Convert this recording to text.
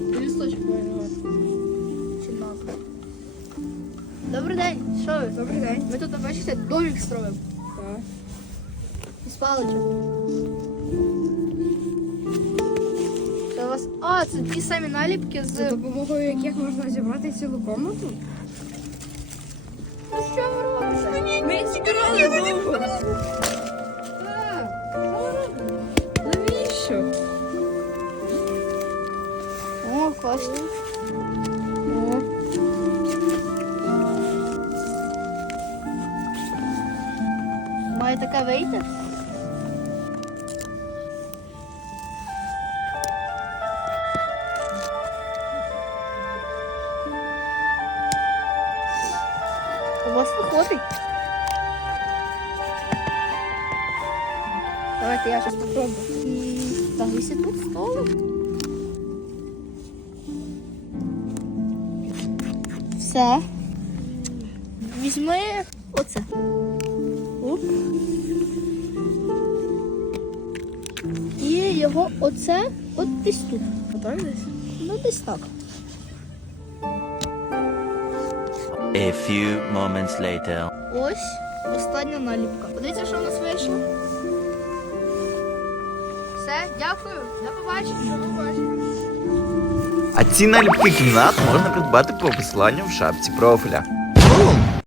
Лісточок. Чи Добрый Добрий день, що ви? Добрий день. Ми тут, бачите, домик строїмо. Так. Із паличок. Це у вас. А, це ті самі наліпки За з. допомогою яких можна зібрати цілу комнату? О, класно. О. Має? У вас виходить? Давайте я сейчас попробую. Если тут столик. Все. Візьми оце. Оп. І його оце от десь тут. Отак десь? Ну десь так. A few moments later. Ось остання наліпка. Подивіться, що в нас вийшло. Все, дякую. До побачення. До побачення. А ці наліпки кімнат можна придбати по посиланню в шапці профіля.